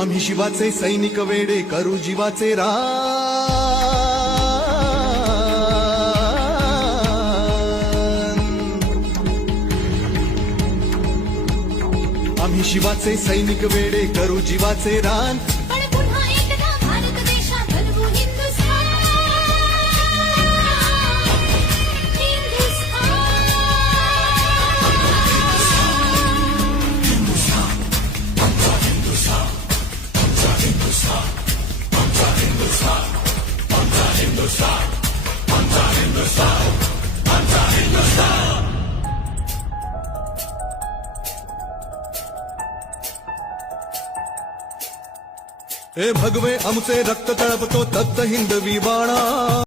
आम्ही शिवाचे सैनिक वेडे करू जीवाचे आम्ही शिवाचे सैनिक वेडे करू जीवाचे रान पण पुन्हा एकदा भारत देशात घडवू हिंदुस्थान हे भगवे आमचे रक्त तळपतो तप्त हिंदवी बाणा